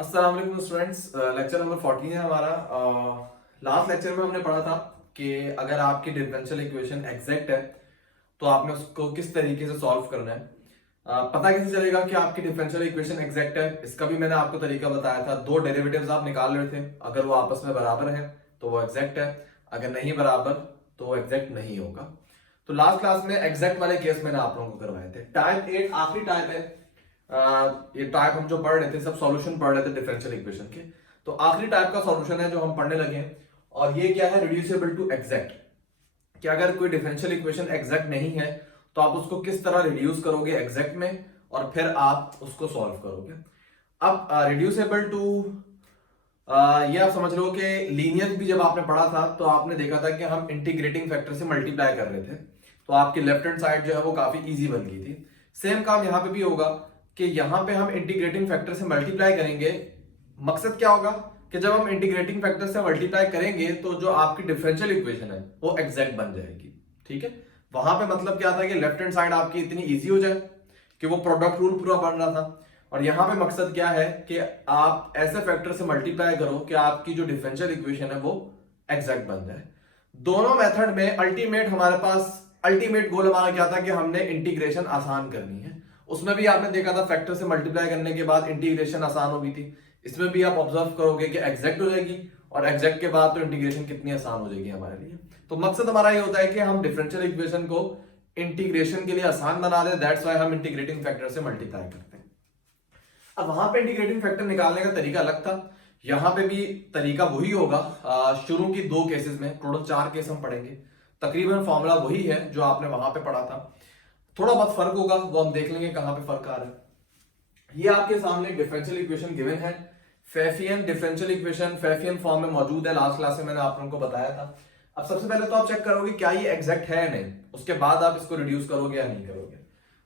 अस्सलाम वालेकुम students. Lecture number 14 है हमारा। लास्ट लेक्चर में हमने पढ़ा था कि अगर आपकी डिफरेंशियल इक्वेशन एग्जैक्ट है तो आपने उसको किस तरीके से सॉल्व करना है। पता कैसे चलेगा कि आपकी डिफरेंशियल इक्वेशन एग्जैक्ट है, इसका भी मैंने आपको तरीका बताया था। दो डेरिवेटिव्स आप निकाल रहे थे, अगर वो आपस में बराबर है तो वो एग्जैक्ट है, अगर नहीं बराबर तो वो एग्जैक्ट नहीं होगा। तो लास्ट क्लास में एग्जैक्ट वाले केस मैंने आप लोगों को करवाए थे। टाइप 8 आखिरी टाइप है। ये टाइप हम जो पढ़ रहे थे, सब सॉल्यूशन पढ़ रहे थे डिफरेंशियल इक्वेशन के, तो आखिरी टाइप का सॉल्यूशन है जो हम पढ़ने लगे हैं। और ये क्या है? Reducible to exact. कि अगर कोई डिफरेंशियल इक्वेशन एग्जैक्ट नहीं है तो आप उसको किस तरह रिड्यूस करोगे एग्जैक्ट में और फिर आप उसको सॉल्व करोगे। अब रिड्यूसेबल टू ये आप समझ लो कि लीनियर भी जब आपने पढ़ा था तो आपने देखा था कि हम इंटीग्रेटिंग फैक्टर से मल्टीप्लाई कर रहे थे, तो आपकी लेफ्ट हैंड साइड जो है वो काफी इजी बन गई थी। सेम काम यहां पे भी होगा कि यहां पे हम इंटीग्रेटिंग फैक्टर से मल्टीप्लाई करेंगे। मकसद क्या होगा कि जब हम इंटीग्रेटिंग फैक्टर से मल्टीप्लाई करेंगे तो जो आपकी डिफरेंशियल इक्वेशन है वो एग्जैक्ट बन जाएगी। ठीक है, वहां पे मतलब क्या था कि लेफ्ट हैंड साइड आपकी इतनी इजी हो जाए कि वो प्रोडक्ट रूल पूरा बन रहा था। और यहां पे मकसद क्या है कि आप ऐसे फैक्टर से मल्टीप्लाई करो कि आपकी जो डिफरेंशियल इक्वेशन है वो एग्जैक्ट बन जाए। दोनों मेथड में अल्टीमेट हमारे पास अल्टीमेट गोल हमारा क्या था कि हमने इंटीग्रेशन आसान करनी है। उसमें भी आपने देखा था फैक्टर से मल्टीप्लाई करने के बाद इंटीग्रेशन आसान हो गई थी। इसमें भी आप ऑब्जर्व करोगे कि एग्जैक्ट हो जाएगी, और एग्जैक्ट के बाद तो इंटीग्रेशन कितनी आसान हो जाएगी हमारे लिए। तो मकसद हमारा ये होता है कि हम डिफरेंशियल इक्वेशन को इंटीग्रेशन के लिए आसान बना दे। दैट्स व्हाई हम इंटीग्रेटिंग फैक्टर से मल्टीप्लाई करते हैं। अब वहां पे इंटीग्रेटिंग फैक्टर निकालने का तरीका अलग था, यहां पे भी तरीका वही होगा। शुरू की दो केसेस में, टोटल 4 केस हम पढ़ेंगे, तकरीबन फॉर्मूला वही है जो आपने वहां पे पढ़ा था। थोड़ा बहुत फर्क होगा, वो हम देख लेंगे कहां पे फर्क आ रहा है। ये आपके सामने डिफरेंशियल इक्वेशन गिवन है। फैफियन डिफरेंशियल इक्वेशन फैफियन फॉर्म में मौजूद है, लास्ट क्लास में मैंने आप लोगों को बताया था। अब सबसे पहले तो आप चेक करोगे क्या ये एग्जैक्ट है या नहीं, उसके बाद आप इसको रिड्यूस करोगे या नहीं करोगे।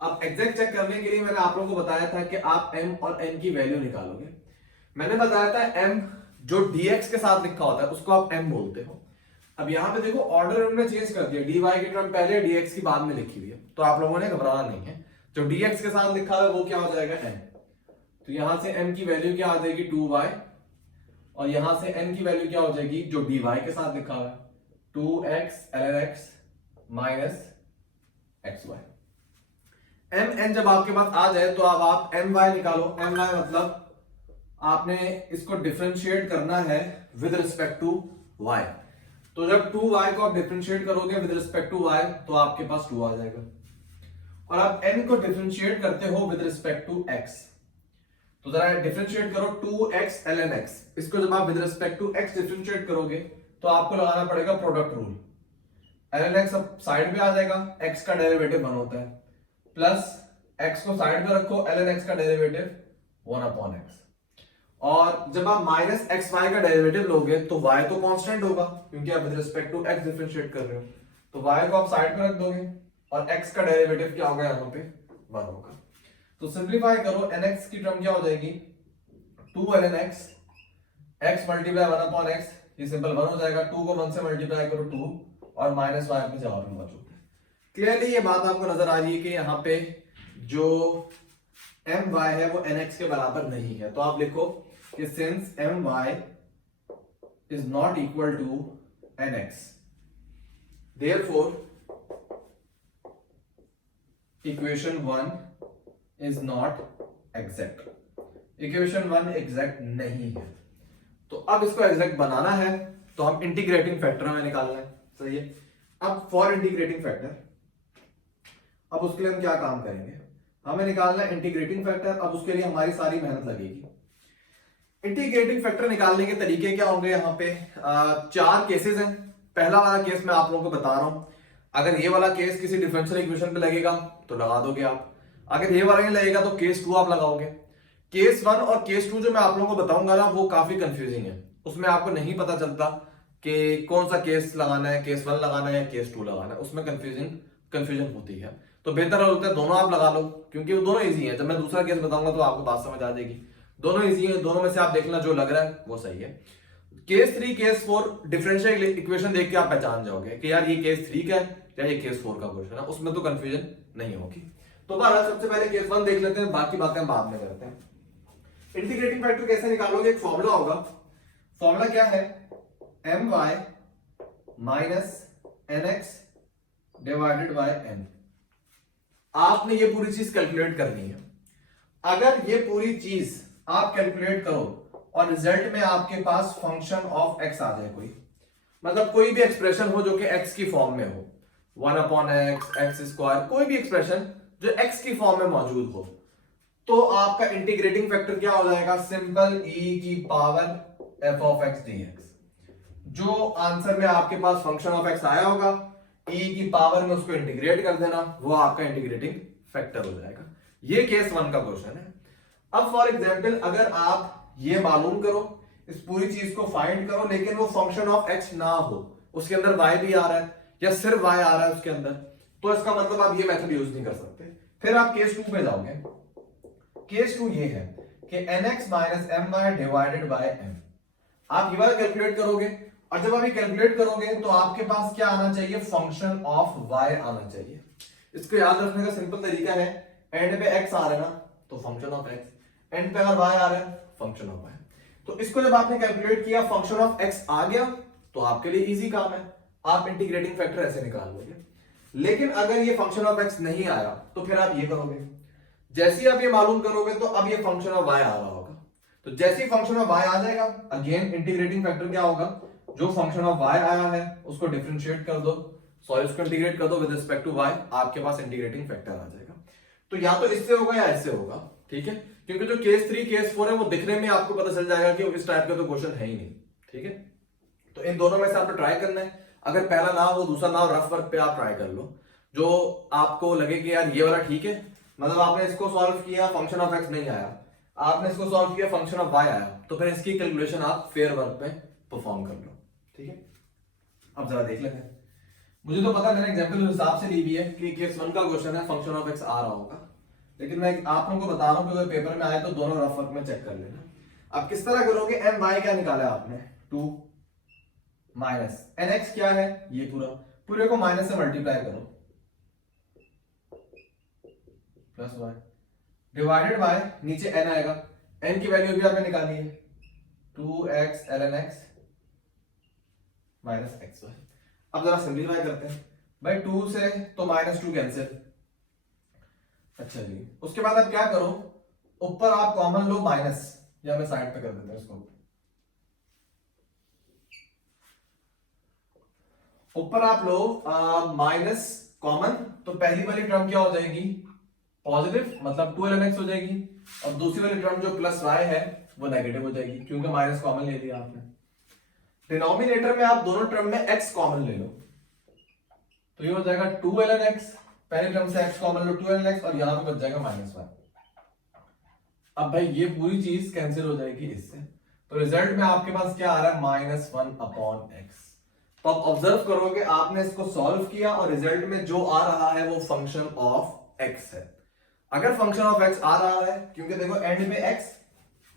अब एग्जैक्ट चेक करने के लिए मैंने आप लोगों को बताया था कि आप m और n की वैल्यू निकालोगे। मैंने बताया था m जो dx के साथ लिखा होता है उसको आप m बोलते हो। अब यहां पे देखो ऑर्डर उन्होंने चेंज कर दिया, dy की टर्म पहले dx की बाद में लिखी हुई है, तो आप लोगों ने घबराना नहीं है। जो dx के साथ लिखा है वो क्या हो जाएगा? m। तो यहां से m की वैल्यू क्या आ जाएगी? 2y। और यहां से n की वैल्यू क्या हो जाएगी जो dy के साथ लिखा हुआ है? 2x ln x minus xy। M N जब आपके पास आ जाए तो अब आप एम वाई निकालो। एम वाई मतलब आपने इसको डिफरेंशिएट करना है विद रिस्पेक्ट टू वाई। तो जब 2y को आप डिफरेंशिएट करोगे विद रिस्पेक्ट टू y तो आपके पास 2 आ जाएगा। और आप n को डिफरेंशिएट करते हो विद रिस्पेक्ट टू x, तो जरा डिफरेंशिएट करो 2x ln x। इसको जब आप with respect to x differentiate करोगे तो आपको लगाना पड़ेगा प्रोडक्ट रूल। ln x अब साइड में आ जाएगा, x का डेरिवेटिव 1 होता है, प्लस x को साइड में रखो, ln x का डेरिवेटिव 1 अपॉन x। और जब आप माइनस एक्स वाई का डेरिवेटिव लोगे तो y तो कांस्टेंट होगा क्योंकि आप with respect to x differentiate कर रहे हो, तो y को आप साइड में रख दोगे और x का डेरिवेटिव क्या होगा? यहां पे 1 होगा। तो सिंपलीफाई करो, nx की टर्म क्या हो जाएगी? 2 ln x, x multiply 1 upon x, ये सिंपल 1 हो जाएगा। 2 को 1 से मल्टीप्लाई करो 2 और माइनस y अपने जवाब में बचोगे। क्लियरली ये बात आपको नजर आ रही है कि यहाँ पे जो एम वाई है वो एन एक्स के बराबर नहीं है। तो आप लिखो कि since m y is not equal to n x, therefore equation 1 is not exact. Equation 1 exact नहीं है। तो अब इसको एग्जैक्ट बनाना है तो हम इंटीग्रेटिंग फैक्टर में निकालना है। सही है। अब फॉर इंटीग्रेटिंग फैक्टर, अब उसके लिए हम क्या काम करेंगे? हमें निकालना है इंटीग्रेटिंग फैक्टर। अब उसके लिए हमारी सारी मेहनत लगेगी। इंटीग्रेटिंग फैक्टर निकालने के तरीके क्या होंगे? यहाँ पे 4 केसेस हैं। पहला वाला केस मैं आप लोगों को बता रहा हूं। अगर ये वाला केस किसी डिफरेंशियल इक्वेशन पे लगेगा तो लगा दोगे आप, अगर ये वाला नहीं लगेगा तो केस 2 आप लगाओगे। केस 1 और केस 2 जो मैं आप लोगों को बताऊंगा ना वो काफी कंफ्यूजिंग है, उसमें आपको नहीं पता चलता कि कौन सा केस लगाना है, केस 1 लगाना है या केस 2 लगाना है, उसमें कंफ्यूजन होती है। तो बेहतर होता है दोनों आप लगा लो क्योंकि वो दोनों इजी हैं। जब मैं दूसरा केस बताऊंगा तो आपको बात समझ आ जाएगी। दोनों इजी हैं, दोनों में से आप देखना जो लग रहा है वो सही है। केस 3 केस 4 डिफरेंशियल इक्वेशन देख के आप पहचान जाओगे कि यार ये केस 3 का है या ये केस 4 का क्वेश्चन है, उसमें तो कंफ्यूजन नहीं होगी। तो बहरहाल सबसे पहले केस 1 देख लेते हैं, बाकी बातें हम बाद में करते हैं। इंटीग्रेटिंग फैक्टर कैसे निकालोगे, एक फॉर्मूला होगा। फॉर्मूला क्या है, m y minus n x divided by n. आपने ये पूरी चीज कैलकुलेट करनी है। अगर ये पूरी चीज आप कैलकुलेट करो और रिजल्ट में आपके पास फंक्शन ऑफ एक्स आ जाए, कोई मतलब कोई भी एक्सप्रेशन हो जो कि एक्स की फॉर्म में हो, 1/x, एक्स स्क्वायर, कोई भी एक्सप्रेशन जो एक्स की फॉर्म में मौजूद हो, तो आपका इंटीग्रेटिंग फैक्टर क्या हो जाएगा, सिंपल e की power f of x dx। जो आंसर में आपके पास फंक्शन ऑफ x आया होगा, e की पावर में उसको इंटीग्रेट कर देना, वो आपका इंटीग्रेटिंग फैक्टर हो जाएगा। ये केस 1 का क्वेश्चन है। अब फॉर एग्जांपल अगर आप ये मालूम करो, इस पूरी चीज को फाइंड करो, लेकिन वो फंक्शन ऑफ x ना हो, उसके अंदर y भी आ रहा है या सिर्फ y आ रहा है उसके अंदर, तो इसका मतलब आप ये मेथड यूज नहीं कर सकते। फिर आप केस 2 पे जाओगे। केस 2 ये है कि nx minus m y divided by m। आप ये वाला कैलकुलेट करोगे, और जब आप ये कैलकुलेट करोगे तो आपके पास क्या आना चाहिए, फंक्शन ऑफ y आना चाहिए। इसको याद रखने का सिंपल तरीका है, एंड पे x आ रहा है ना तो फंक्शन ऑफ x, एंड पे अगर y आ रहा है फंक्शन ऑफ y। तो इसको जब आपने कैलकुलेट किया, फंक्शन ऑफ x आ गया, तो आपके लिए इजी काम है, आप इंटीग्रेटिंग फैक्टर ऐसे निकाल लोगे। लेकिन अगर ये फंक्शन ऑफ x नहीं आया तो फिर आप ये करोगे, जैसे ही आप ये मालूम करोगे तो अब ये फंक्शन ऑफ y आ रहा होगा, तो जैसे ही फंक्शन ऑफ y आ जाएगा, अगेन इंटीग्रेटिंग फैक्टर क्या होगा, जो फंक्शन ऑफ y आया है उसको डिफरेंशिएट कर दो, सॉरी उसको इंटीग्रेट कर दो विद रिस्पेक्ट टू y, आपके पास इंटीग्रेटिंग फैक्टर आ जाएगा। तो या तो इससे होगा या इससे होगा, ठीक है, क्योंकि जो केस 3 केस 4 है वो दिखने में आपको पता चल जाएगा कि इस टाइप का तो क्वेश्चन है ही नहीं, ठीक है। तो इन दोनों में से आपको ट्राई करना है, अगर पहला ना हो दूसरा ना हो, रफ वर्क पे आप ट्राई कर लो, जो आपको लगे कि यार ये वाला ठीक है, मतलब आपने इसको सॉल्व किया फंक्शन ऑफ x नहीं आया, आपने इसको सॉल्व किया फंक्शन ऑफ y आया, तो फिर इसकी कैलकुलेशन आप फेयर वर्क पे परफॉर्म कर लो, ठीक है। अब जरा देख लेते हैं, मुझे तो पता मैंने एग्जांपल के हिसाब से ली भी है कि केस 1 का क्वेश्चन है, फंक्शन ऑफ x आ रहा होगा, लेकिन मैं आप लोगों को बता रहा हूं कि अगर पेपर में आए तो दोनों रफ वर्क में चेक कर लेना। अब किस तरह करोगे, एम वाई क्या निकाला है आपने 2 माइनस एन एक्स क्या है, ये पूरे को माइनस से मल्टीप्लाई करो, प्लस वाई डिवाइडेड बाय, नीचे n आएगा, n की वैल्यू भी आपने निकाली है 2x ln x minus x y. अब जरा सिंपलीफाई करते हैं भाई, 2 से तो -2 कैंसिल, अच्छा जी। उसके बाद आप क्या करो, ऊपर आप कॉमन लो माइनस, या मैं साइड पे कर देता हूं इसको, ऊपर आप लो माइनस कॉमन, तो पहली वाली टर्म क्या हो जाएगी, पॉजिटिव, मतलब 2 ln x हो जाएगी, और दूसरी वाली टर्म जो प्लस y है वो नेगेटिव हो जाएगी, क्योंकि माइनस कॉमन ले लिया आपने। डिनोमिनेटर में आप दोनों टर्म में x कॉमन ले लो, तो ये हो जाएगा 2 ln x, पहली टर्म से x कॉमन लो 2 ln x, और यहां पे बच जाएगा -1। अब भाई ये पूरी चीज कैंसिल हो जाएगी इससे, तो रिजल्ट में आपके पास क्या आ रहा है, -1/x। तो आप ऑब्जर्व करोगे, आपने इसको सॉल्व किया और रिजल्ट में जो आ रहा है वो फंक्शन ऑफ x है। अगर फंक्शन ऑफ x आ रहा है, क्योंकि देखो एंड में x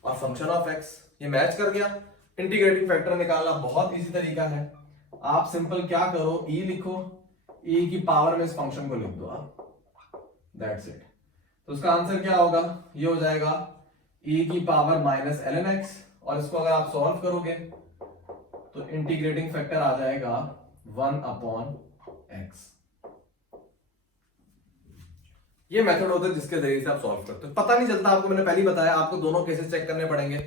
और फंक्शन ऑफ x ये मैच कर गया, इंटीग्रेटिंग फैक्टर निकालना बहुत इजी तरीका है। आप सिंपल क्या करो, e लिखो, e की पावर में इस फंक्शन को लिख दो आप, दैट्स इट। तो उसका आंसर क्या होगा, ये हो जाएगा e की पावर माइनस ln x, और इसको अगर आप सॉल्व करोगे तो इंटीग्रेटिंग फैक्टर आ जाएगा 1/x। ये मेथड होता है जिसके जरिए से आप सॉल्व करते हो, पता नहीं चलता आपको, मैंने पहले ही बताया आपको दोनों केसेस चेक करने पड़ेंगे,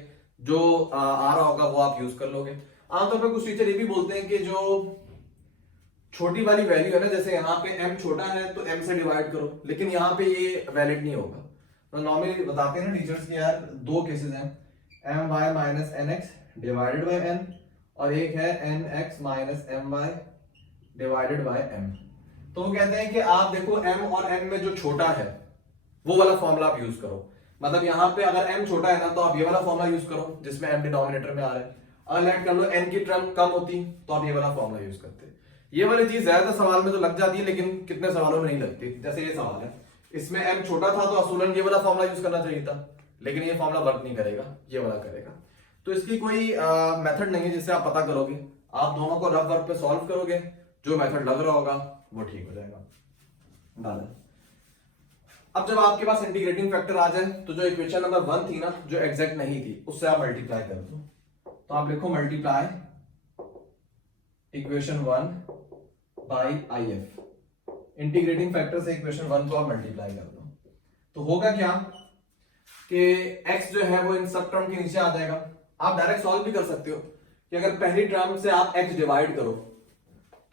जो आ रहा होगा वो आप यूज कर लोगे। आमतौर पर कुछ टीचर ये भी बोलते हैं कि जो छोटी वाली वैल्यू है ना, जैसे यहाँ पे m छोटा है तो m से डिवाइड करो, लेकिन यहाँ पे ये वैलिड नहीं होगा। तो नॉर्मली बताते हैं ना टीचर्स कि यार दो केसेस हैं, m y minus n x divided by n, और एक है n x minus m y divided by m. तो वो कहते हैं कि आप देखो m और n में जो छोटा है वो वाला फॉर्मूला आप यूज करो, मतलब यहाँ पे अगर m छोटा है ना तो आप ये वाला फॉर्मूला यूज करो जिसमें m डिनोमिनेटर में आ रहा है। अगर लेट कर लो n की टर्म कम होती तो आप ये वाला फॉर्मूला यूज करते। ये वाली चीज ज्यादा सवाल में तो लग जाती है, लेकिन कितने सवालों में नहीं लगती। जैसे ये सवाल है, इसमें m छोटा था तो असूलन ये वाला फॉर्मूला यूज करना चाहिए था, लेकिन ये फॉर्मूला वर्क नहीं करेगा, ये वाला करेगा। तो इसकी कोई मेथड नहीं है जिससे आप पता करोगे, आप दोनों को रफ वर्क पे सॉल्व करोगे, जो मेथड लग रहा होगा वो ठीक हो जाएगा। अब जब आपके पास इंटीग्रेटिंग फैक्टर आ जाए तो जो इक्वेशन नंबर 1 थी ना, जो एग्जैक्ट नहीं थी, उससे आप मल्टीप्लाई कर दो। तो आप लिखो multiply equation 1 by I F. Integrating factor से इक्वेशन 1 को आप मल्टीप्लाई कर दो तो होगा क्या कि x जो है वो इन सब टर्म के नीचे आ जाएगा। आप डायरेक्ट सॉल्व भी कर सकते हो कि अगर पहली टर्म से आप x डिवाइड करो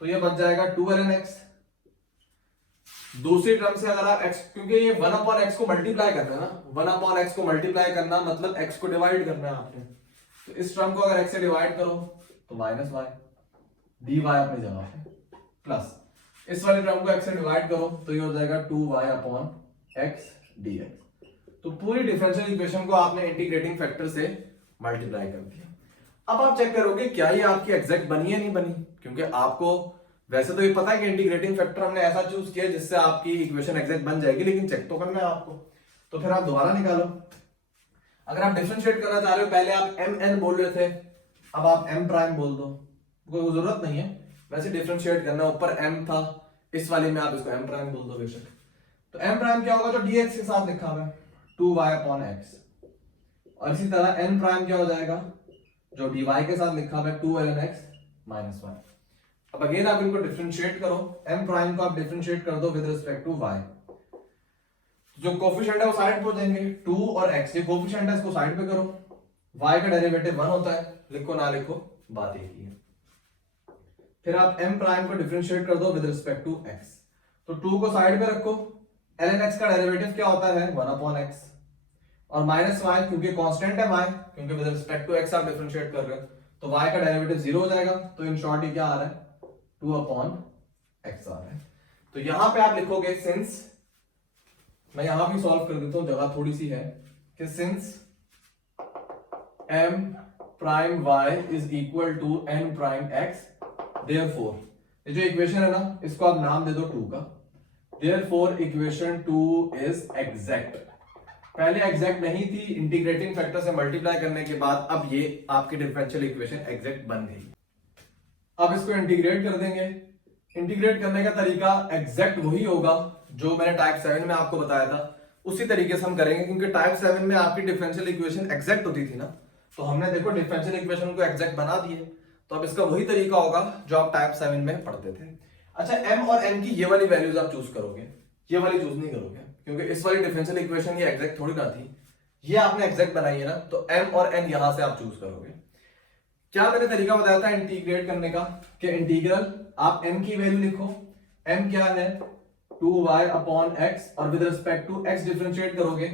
तो ये बच जाएगा 2ln x। दूसरी टर्म से अगर आप x, क्योंकि ये 1/x को मल्टीप्लाई करना है ना, 1/x को मल्टीप्लाई करना मतलब x को डिवाइड करना है आपने। तो इस टर्म को अगर x से डिवाइड करो तो माइनस वाई, dy अपनी जगह पे, प्लस इस वाली टर्म को x से डिवाइड करो तो ये हो जाएगा 2y/x dx। तो पूरी डिफरेंशियल इक्वेशन को आपने इंटीग्रेटिंग फैक्टर से मल्टीप्लाई कर दिया। अब आप चेक करोगे क्या ये आपकी एग्जैक्ट बनी है नहीं बनी, क्योंकि आपको वैसे तो ये पता है कि इंटीग्रेटिंग फैक्टर हमने ऐसा चूज किया जिससे आपकी इक्वेशन एग्जैक्ट बन जाएगी, लेकिन चेक तो करना है आपको। तो फिर आप दोबारा निकालो। अगर आप डिफरेंशिएट करना चाह रहे हो, पहले आप mn बोल रहे थे, अब आप m प्राइम बोल दो, कोई जरूरत नहीं है वैसे डिफरेंशिएट करना। ऊपर m था, इस वाले में आप इसको m प्राइम बोल दो बेशक। तो m प्राइम क्या होगा, जो dx के साथ लिखा हुआ है 2y/x, और इसी तरह n प्राइम क्या हो जाएगा, जो dy के साथ लिखा हुआ है 2ln x माइनस y। अब अगेन आप इनको डिफरेंशिएट करो, m प्राइम को आप डिफरेंशिएट कर दो विद रिस्पेक्ट टू y। जो कोफिशिएंट है वो साइड पे देंगे, 2 और x, ये कोफिशिएंट है इसको साइड पे करो। y का डेरिवेटिव 1 होता है, लिखो ना लिखो बात एक ही है। फिर आप m प्राइम को डिफरेंशिएट कर दो विद रिस्पेक्ट टू x। तो 2 को साइड पे रखो, ln x का डेरिवेटिव क्या होता है 1/x, और माइनस y क्योंकि कांस्टेंट है y, क्योंकि विद रिस्पेक्ट टू x आप डिफरेंशिएट कर रहे हो तो y का डेरिवेटिव 0 हो जाएगा। तो इन शॉर्ट ये क्या आ रहा है 2/x आ रहा है। तो यहां पे आप लिखोगे सिंस, मैं यहां भी सॉल्व कर देता हूं, जगह थोड़ी सी है, कि since m prime y is equal to n prime x, therefore ये जो इक्वेशन है ना इसको आप नाम दे दो 2 का, देयरफॉर इक्वेशन 2 इज एग्जैक्ट। पहले एग्जैक्ट नहीं थी, इंटीग्रेटिंग फैक्टर से मल्टीप्लाई करने के बाद अब ये आपकी डिफरेंशियल इक्वेशन एग्जैक्ट बन गई। अब इसको इंटीग्रेट कर देंगे। इंटीग्रेट करने का तरीका एग्जैक्ट वही होगा जो मैंने टाइप 7 में आपको बताया था, उसी तरीके से हम करेंगे, क्योंकि टाइप 7 में आपकी डिफरेंशियल इक्वेशन एग्जैक्ट होती थी ना, तो हमने देखो डिफरेंशियल इक्वेशन को एग्जैक्ट बना दिए। तो अब इसका वही तरीका होगा जो आप टाइप 7 में पढ़ते थे। अच्छा, m और n की ये वाली वैल्यूज आप चूज करोगे, ये वाली चूज नहीं करोगे, क्योंकि इस वाली डिफरेंशियल इक्वेशन ये एग्जैक्ट थोड़ी ना थी, ये आपने एग्जैक्ट बनाई है ना, तो m और n यहां से आप चूज करोगे। क्या मैंने तरीका बताया था इंटीग्रेट करने का, कि इंटीग्रल आप m की वैल्यू लिखो, m क्या है 2y/x, और with respect to x differentiate करोगे,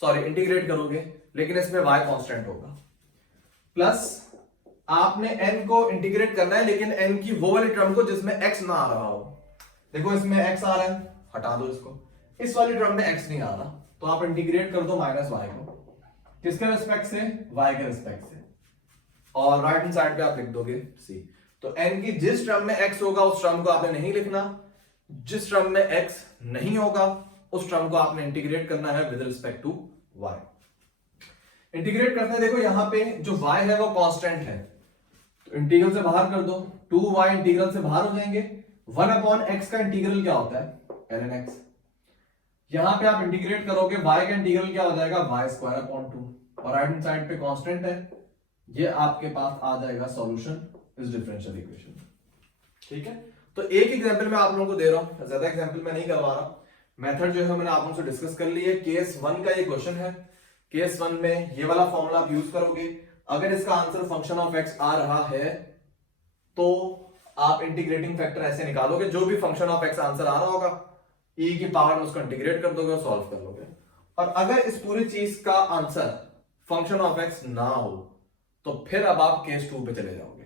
सॉरी इंटीग्रेट करोगे, लेकिन इसमें y कांस्टेंट होगा, प्लस आपने n को इंटीग्रेट करना है, लेकिन n की वो वाली टर्म को जिसमें x ना आ रहा हो। देखो इसमें x आ रहा है, हटा दो इसको, इस वाली टर्म में x नहीं आ रहा, तो आप इंटीग्रेट कर दो माइनस y को, किसके रिस्पेक्ट से, y के रिस्पेक्ट से, और राइट हैंड साइड पे आप लिख दोगे c। तो n की जिस टर्म में x होगा उस टर्म को आपने नहीं लिखना, जिस टर्म में x नहीं होगा उस टर्म को आपने इंटीग्रेट करना है with respect to y। Integrate करते हैं, देखो यहां पे जो y है वो कांस्टेंट है, तो इंटीग्रल से बाहर कर दो, 2y इंटीग्रल से बाहर हो जाएंगे, 1/x का इंटीग्रल क्या होता है ln x। यहां पे आप इंटीग्रेट करोगे, y का इंटीग्रल क्या हो जाएगा y²/2, और राइट हैंड साइड पे कांस्टेंट है, ये आपके पास आ जाएगा सॉल्यूशन इस डिफरेंशियल इक्वेशन। ठीक है, तो एक एग्जांपल मैं आप लोगों को दे रहा हूं, ज्यादा एग्जांपल मैं नहीं करवा रहा, मेथड जो है मैंने आप लोगों से डिस्कस कर ली है। केस 1 का ये क्वेश्चन है, केस 1 में ये वाला फॉर्मूला आप यूज करोगे। अगर इसका आंसर फंक्शन ऑफ x आ रहा है तो आप इंटीग्रेटिंग फैक्टर ऐसे निकालोगे, जो भी फंक्शन ऑफ x आंसर आ रहा होगा e की पावर में उसको इंटीग्रेट कर दोगे और सॉल्व कर लोगे। और अगर इस पूरी चीज का आंसर फंक्शन ऑफ x ना हो तो फिर अब आप केस 2 पे चले जाओगे।